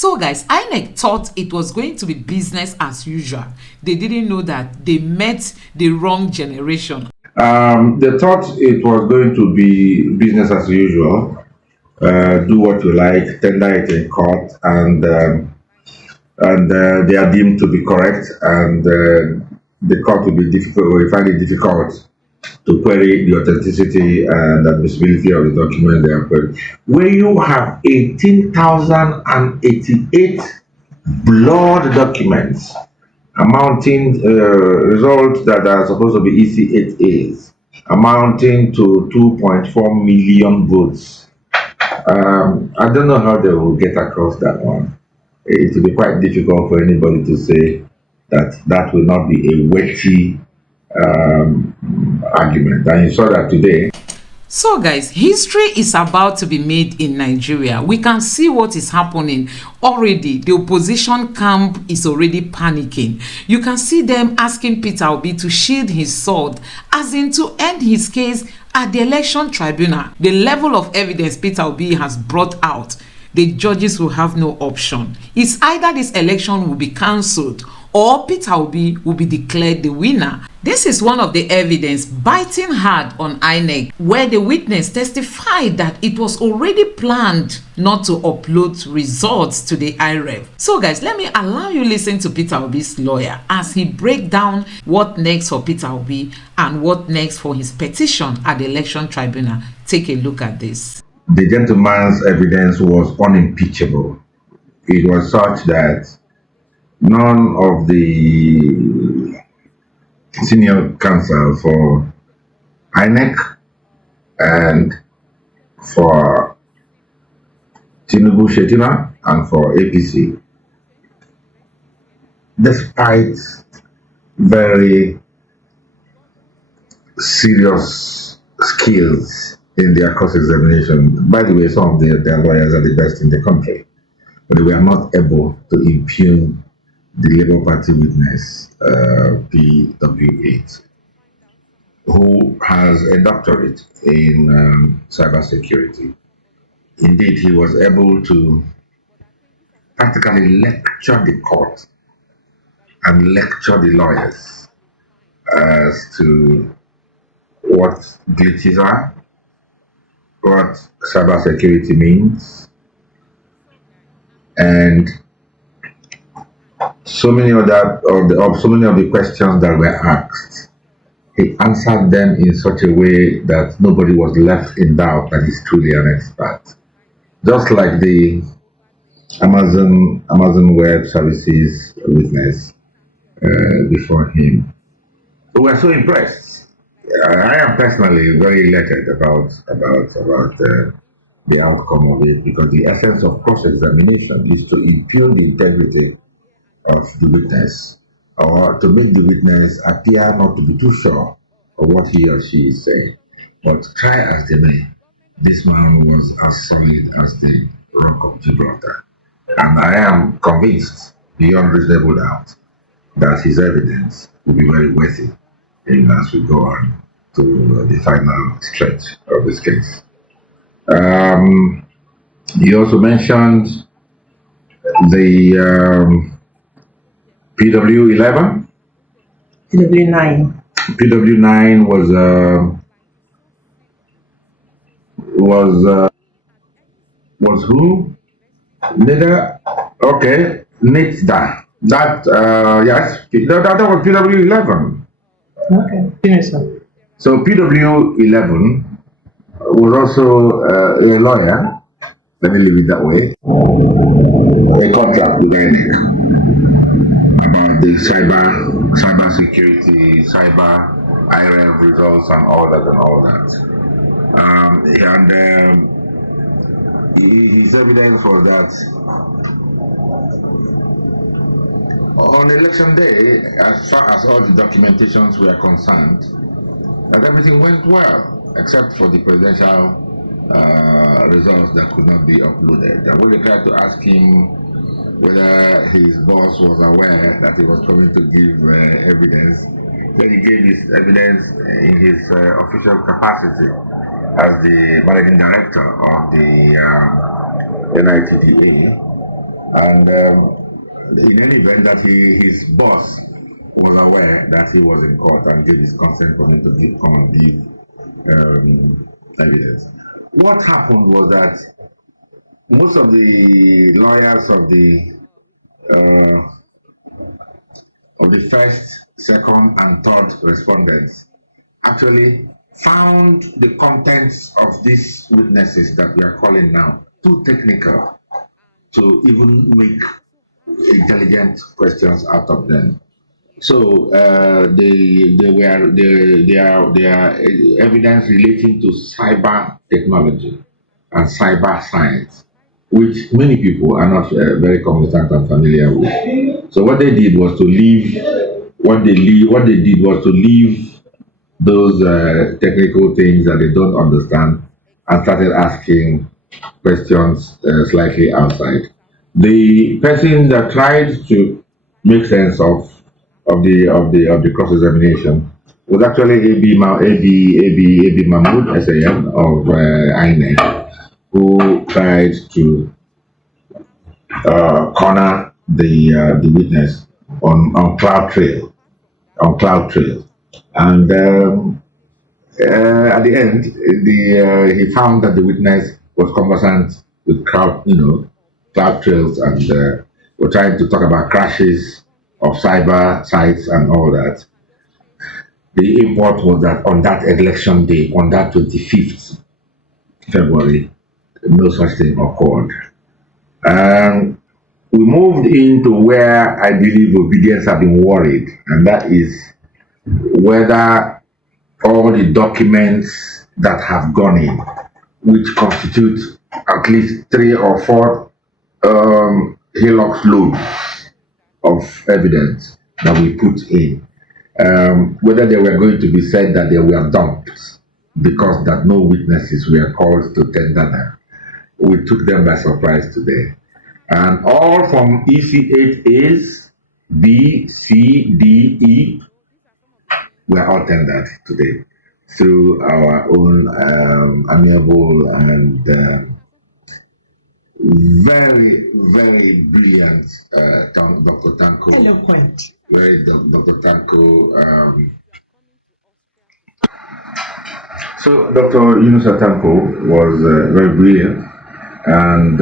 So guys, INEC thought it was going to be business as usual. They didn't know that they met the wrong generation. They thought it was going to be business as usual. Do what you like, tender it in court, and they are deemed to be correct, and the court will be difficult. Will find it difficult to query the authenticity and admissibility of the document they have queried. When you have 18,088 blood documents amounting results that are supposed to be EC8As, amounting to 2.4 million votes. I don't know how they will get across that one. It will be quite difficult for anybody to say that that will not be a weighty argument. And you saw that today. So guys, history is about to be made in Nigeria. We can see what is happening already. The opposition camp is already panicking. You can see them asking Peter Obi to shield his sword, as in to end his case at the election tribunal. The level of evidence Peter Obi has brought out, the judges will have no option. It's either this election will be cancelled or Peter Obi will be declared the winner. This is one of the evidence biting hard on INEC, where the witness testified that it was already planned not to upload results to the IREV. So guys, let me allow you listen to Peter Obi's lawyer as he break down what next for Peter Obi and what next for his petition at the election tribunal. Take a look at this. The gentleman's evidence was unimpeachable. It was such that none of the senior counsel for INEC and for Tinubu and for APC, despite very serious skills in their cross-examination. By the way, some of their lawyers are the best in the country, but they were not able to impugn the Labour Party witness, PW8, who has a doctorate in cybersecurity. Indeed, he was able to practically lecture the court and lecture the lawyers as to what glitches are, what cybersecurity means, and so many of the questions that were asked. He answered them in such a way that nobody was left in doubt that he's truly an expert. Just like the Amazon Web Services witness before him. So we're so impressed. I am personally very elated about the outcome of it, because the essence of cross-examination is to impugn the integrity of the witness, or to make the witness appear not to be too sure of what he or she is saying. But try as they may, this man was as solid as the Rock of Gibraltar. And I am convinced, beyond reasonable doubt, that his evidence will be very worthy as we go on to the final stretch of this case. You also mentioned the PW11? PW9. PW9 was who? Nida? Okay, Nida. That, yes, that was PW11. Okay, finish up. So PW11 was also a lawyer, let me leave it that way, a contract with INEC about the cyber security, cyber IREV results and all that. His evidence was that on election day, as far as all the documentations were concerned, that everything went well, except for the presidential results that could not be uploaded. And when they tried to ask him whether his boss was aware that he was coming to give evidence, then he gave his evidence in his official capacity as the managing director of the NITDA, And in any event, that his boss was aware that he was in court and gave his consent for him to come and give evidence. What happened was that most of the lawyers uh, of the first, second, and third respondents actually found the contents of these witnesses that we are calling now too technical to even make intelligent questions out of them. So they are evidence relating to cyber technology and cyber science, which many people are not very competent and familiar with. So what they did was to leave. What they did was to leave those technical things that they don't understand and started asking questions slightly outside. The person that tried to make sense of the cross examination was actually AB Mahmoud SAM of INEC, who tried to corner the witness on Cloud Trail, and at the end, he found that the witness was conversant with cloud trails, and we're trying to talk about crashes of cyber sites and all that. The import was that on that election day, on that 25th February, no such thing occurred. And we moved into where I believe obedience have been worried, and that is whether all the documents that have gone in, which constitute at least 3 or 4 Hilux loads of evidence that we put in, whether they were going to be said that they were dumped because that no witnesses were called to tender them. We took them by surprise today. And all from EC8As, B, C, D, E were all tendered today through our own amiable and very, very brilliant Dr. Tanko. Eloquent. Dr. Tanko. So Dr. Yunusa Tanko was very brilliant, and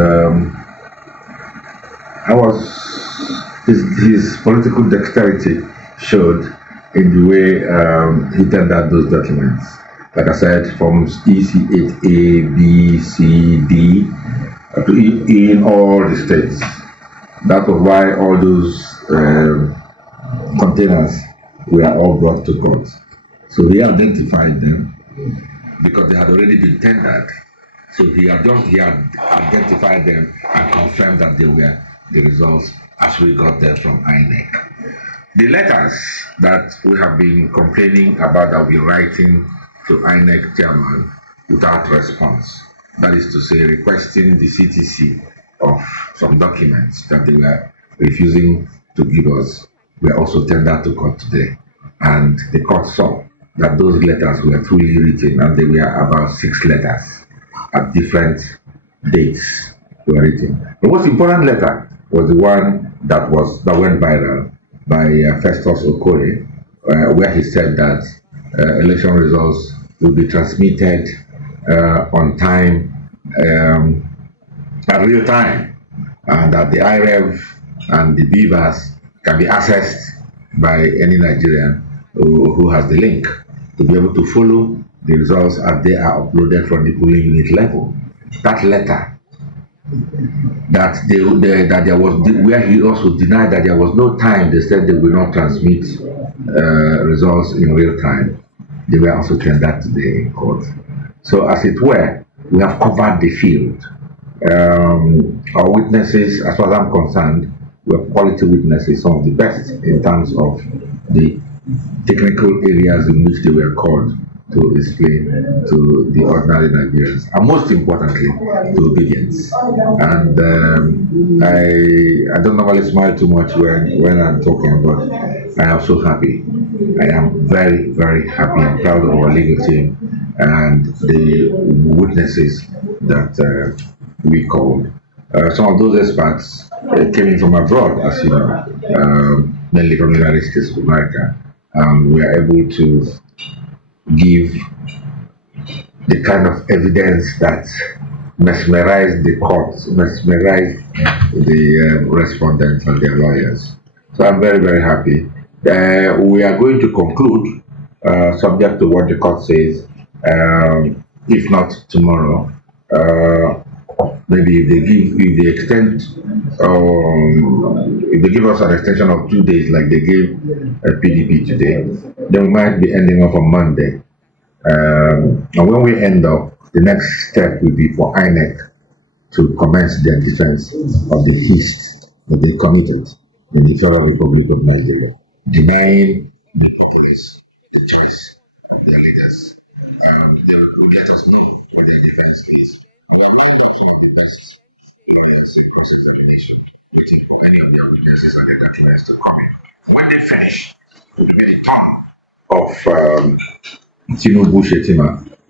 his political dexterity showed in the way he tendered those documents. Like I said, from EC8A, B, C, D, to in all the states. That was why all those containers were all brought to court. So he identified them because they had already been tendered. So he had identified them and confirmed that they were the results as we got them from INEC. The letters that we have been complaining about that we're writing to INEC chairman without response, that is to say, requesting the CTC of some documents that they were refusing to give us, were also tendered to court today. And the court saw that those letters were truly written, and they were about 6 letters at different dates were written. The most important letter was the one that went viral by Festus Okoye, where he said that election results will be transmitted on time, at real time, and that the IREV and the BVAS can be accessed by any Nigerian who has the link to be able to follow the results as they are uploaded from the polling unit level. That letter that there was, where he also denied that there was no time, they said they will not transmit results in real time. They were also tendered today in court. So as it were, we have covered the field. Our witnesses, as far as I'm concerned, were quality witnesses, some of the best in terms of the technical areas in which they were called to explain to the ordinary Nigerians, and most importantly, to obedience. And I don't normally smile too much when I'm talking, but I am so happy. I am very, very happy and proud of our legal team and the witnesses that we called. Some of those experts came in from abroad, as you know, mainly from the United States of America. We are able to give the kind of evidence that mesmerized the courts, mesmerized the respondents and their lawyers. So I'm very, very happy. We are going to conclude, subject to what the court says, if not tomorrow. Maybe if they extend, if they give us an extension of 2 days, like they gave PDP today, then we might be ending off on Monday. And when we end up, the next step will be for INEC to commence their defense of the hist that they committed in the Federal Republic of Nigeria, denying the police the choice of their leaders. They will let us know what their defense is. But I'm not some of the best lawyers in cross examination, waiting for any of their witnesses and their documents to come in. When they finish, it will be a ton of Tinubu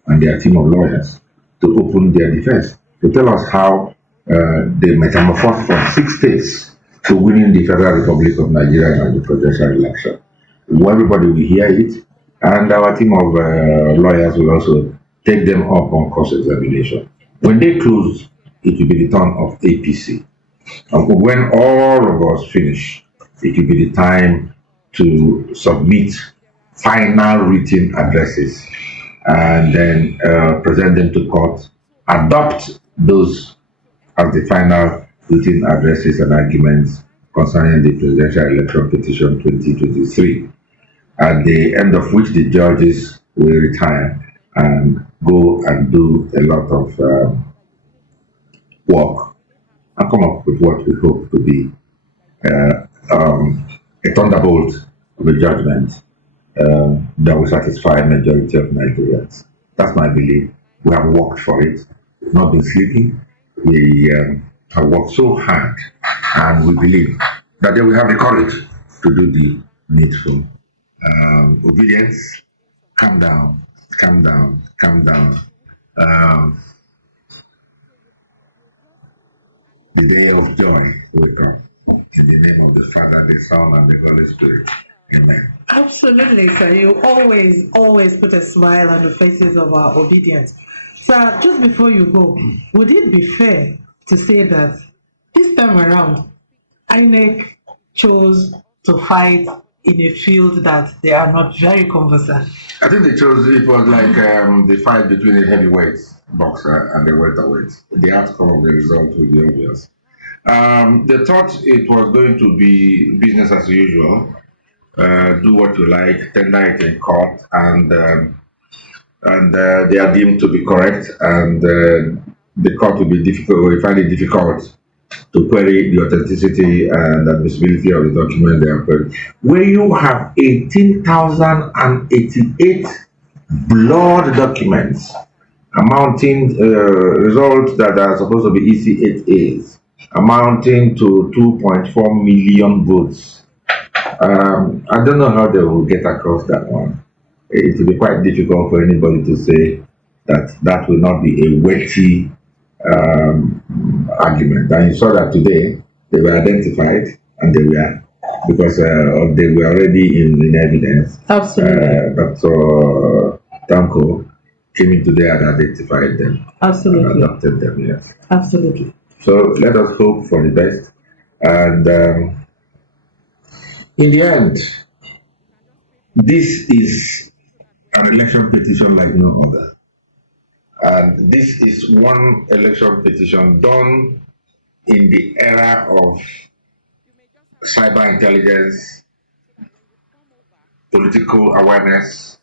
and their team of lawyers to open their defense, to tell us how they metamorphosed from 6 states to winning the Federal Republic of Nigeria in the presidential election. Everybody will hear it, and our team of lawyers will also take them up on cross examination. When they close, it will be the turn of APC. And when all of us finish, it will be the time to submit final written addresses and then present them to court, adopt those as the final written addresses and arguments concerning the presidential election petition 2023, at the end of which the judges will retire and go and do a lot of work and come up with what we hope to be a thunderbolt of a judgment that will satisfy a majority of Nigerians. That's my belief. We have worked for it. We've not been sleeping. We have worked so hard, and we believe that they will have the courage to do the needful. Obedience, calm down, calm down, calm down. Um, the day of joy will come. In the name of the Father, the Son, and the Holy Spirit. Amen. Absolutely, sir. You always put a smile on the faces of our obedience. Sir, just before you go, would it be fair to say that this time around, INEC chose to fight in a field that they are not very conversant? I think it was like the fight between the heavyweight boxer and the welterweight. The outcome of the result will be obvious. They thought it was going to be business as usual. Do what you like, tender it in court, and they are deemed to be correct, and the court will be difficult. Will find it difficult to query the authenticity and admissibility of the document they are querying. Where you have 18,088 blood documents amounting results that are supposed to be EC8As, amounting to 2.4 million votes. I don't know how they will get across that one. It will be quite difficult for anybody to say that that will not be a weighty argument. And you saw that today they were identified, and they were, because they were already in evidence. Absolutely. Dr. Danko came in today and identified them. Absolutely. And adopted them, yes. Absolutely. So let us hope for the best. And in the end, this is an election petition like no other. And this is one election petition done in the era of cyber intelligence, political awareness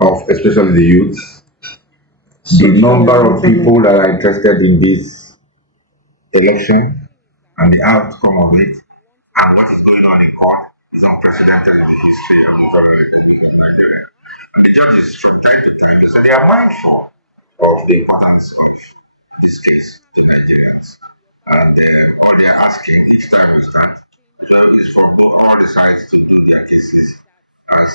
of especially the youth. The number of people that are interested in this election and the outcome of it and what is going on in court is unprecedented in the history of the Federal Republic of Nigeria. And the judges from time to time say they are mindful of the importance of this case to Nigerians. And what they are asking each time is that the judges from all the sides to do their cases as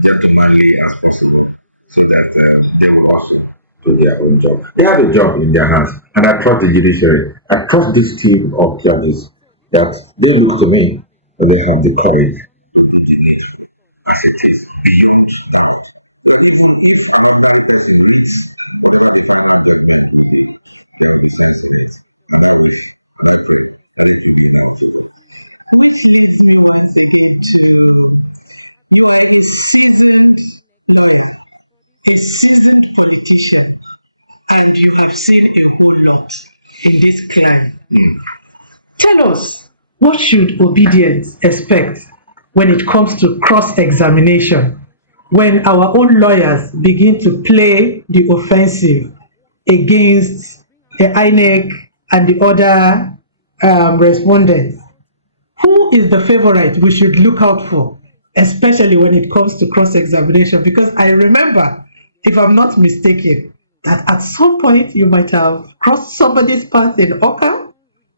gentlemanly as possible, so that they will also to their own job. They have a job in their hands, and I trust the judiciary. I trust this team of judges that they look to me and they have the courage. You are a seasoned politician, and you have seen a whole lot in this climb. Tell us, what should obedience expect when it comes to cross-examination, when our own lawyers begin to play the offensive against the INEC and the other respondents? Who is the favorite we should look out for, especially when it comes to cross-examination? Because I remember, if I'm not mistaken, that at some point you might have crossed somebody's path in Oka.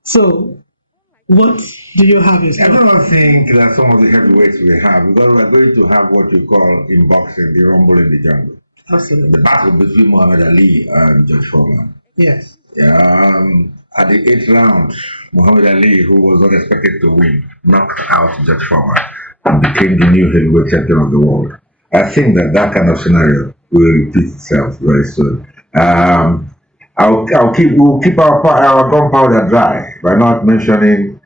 So, what do you have in I store? don't think that some of the heavyweights we have, because we're going to have what you call in boxing the rumble in the jungle. Absolutely. The battle between Muhammad Ali and George Foreman. Yes. At the 8th round, Muhammad Ali, who was not expected to win, knocked out George Foreman and became the new heavyweight champion of the world. I think that kind of scenario will repeat itself very soon. We'll keep our gunpowder dry by not mentioning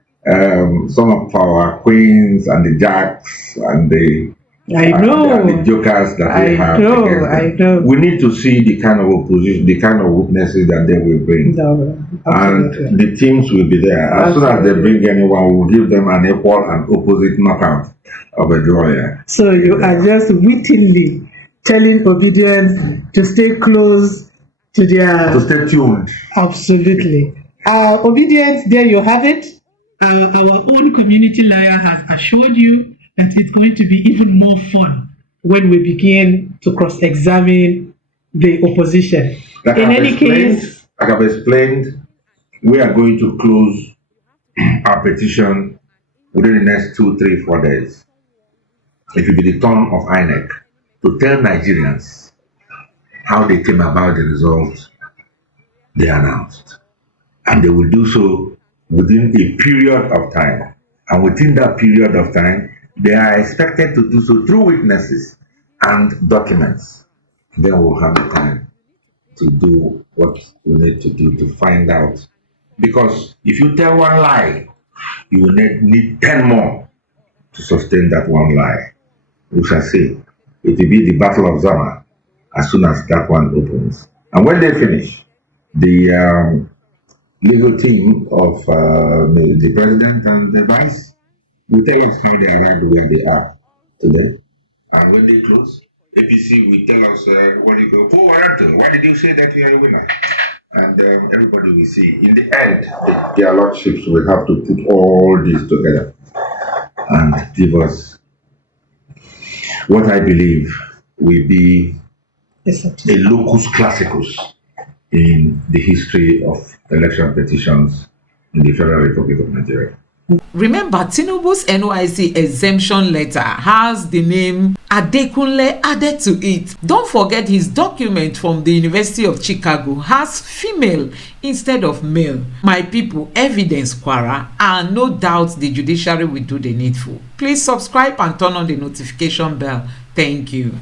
some of our queens and the jacks and the jokers that we have. I know. We need to see the kind of opposition, the kind of witnesses that they will bring. And the teams will be there. As soon as they bring anyone, we'll give them an equal and opposite knockout of a draw. So you are just wittingly telling obedience to stay close to their... To stay tuned. Absolutely. Obedience, there you have it. Our own community lawyer has assured you that it's going to be even more fun when we begin to cross-examine the opposition. Like I've explained, we are going to close our petition within the next 2, 3, 4 days. It will be the turn of INEC to tell Nigerians how they came about the results they announced. And they will do so within a period of time. And within that period of time, they are expected to do so through witnesses and documents. Then we'll have the time to do what we need to do to find out. Because if you tell one lie, you will need 10 more to sustain that one lie. We shall see. It will be the Battle of Zama as soon as that one opens. And when they finish, the legal team of the president and the vice will tell us how they arrived where they are today. And when they close, APC will tell us what you go, why did you say that you are a winner? And everybody will see. In the end, their lordships will have to put all this together and give us what I believe will be a locus classicus in the history of election petitions in the Federal Republic of Nigeria. Remember, Tinubu's NYC exemption letter has the name Adekunle added to it. Don't forget his document from the University of Chicago has female instead of male. My people, evidence Kwara, and no doubt the judiciary will do the needful. Please subscribe and turn on the notification bell. Thank you.